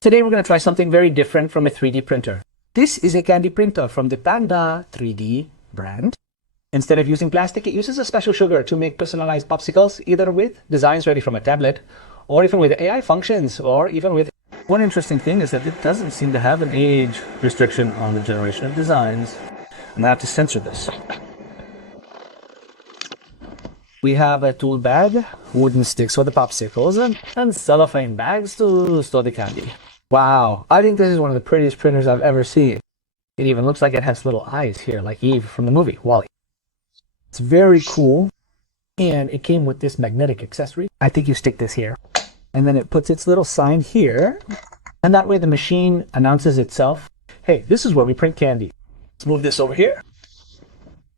Today we're going to try something very different from a 3D printer. This is a candy printer from the Panda 3D brand. Instead of using plastic, it uses a special sugar to make personalized popsicles, either with designs ready from a tablet, or even with AI functions, or even with... One interesting thing is that it doesn't seem to have an age restriction on the generation of designs. And I have to censor this. We have a tool bag, wooden sticks for the popsicles, and cellophane bags to store the candy. Wow, I think this is one of the prettiest printers I've ever seen. It even looks like it has little eyes here, like Eve from the movie, WALL-E. It's very cool, and it came with this magnetic accessory. I think you stick this here, and then it puts its little sign here, and that way the machine announces itself, hey, this is where we print candy. Let's move this over here.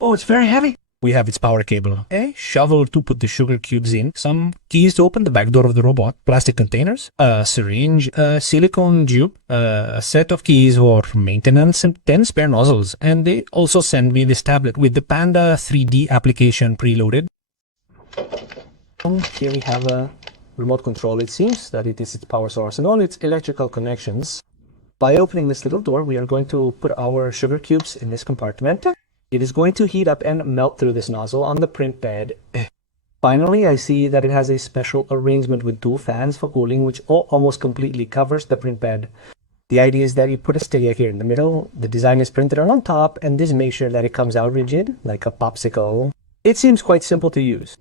Oh, it's very heavy. We have its power cable, a shovel to put the sugar cubes in, some keys to open the back door of the robot, plastic containers, a syringe, a silicone tube, a set of keys for maintenance, and 10 spare nozzles. And they also send me this tablet with the Panda 3D application preloaded. Here we have a remote control. It seems that it is its power source and all its electrical connections. By opening this little door, we are going to put our sugar cubes in this compartment. It is going to heat up and melt through this nozzle on the print bed. Finally, I see that it has a special arrangement with 2 fans for cooling, which almost completely covers the print bed. The idea is that you put a stick here in the middle, the design is printed on top, and this makes sure that it comes out rigid, like a popsicle. It seems quite simple to use.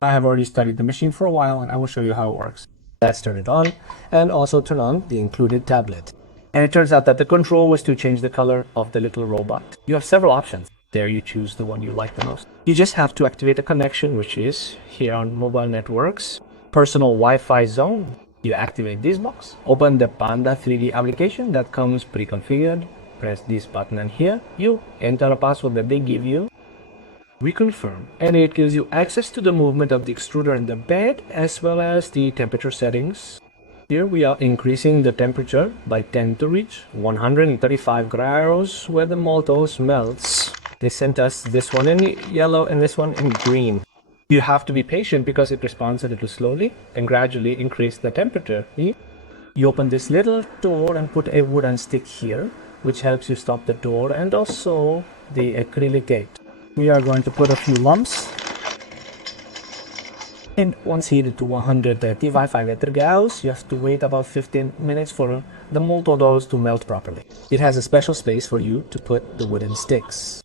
I have already studied the machine for a while, and I will show you how it works. Let's turn it on, and also turn on the included tablet. And it turns out that the control was to change the color of the little robot. You have several options. There you choose the one you like the most. You just have to activate a connection, which is here on mobile networks. Personal Wi-Fi zone. You activate this box. Open the Panda 3D application that comes pre-configured. Press this button and here you enter a password that they give you. Reconfirm. And it gives you access to the movement of the extruder in the bed as well as the temperature settings. Here we are increasing the temperature by 10 to reach 135 grados where the maltose melts. They sent us this one in yellow and this one in green. You have to be patient because it responds a little slowly and gradually increase the temperature. You open this little door and put a wooden stick here, which helps you stop the door and also the acrylic gate. We are going to put a few lumps. And once heated to 135 Gauss, you have to wait about 15 minutes for the maltose to melt properly. It has a special space for you to put the wooden sticks.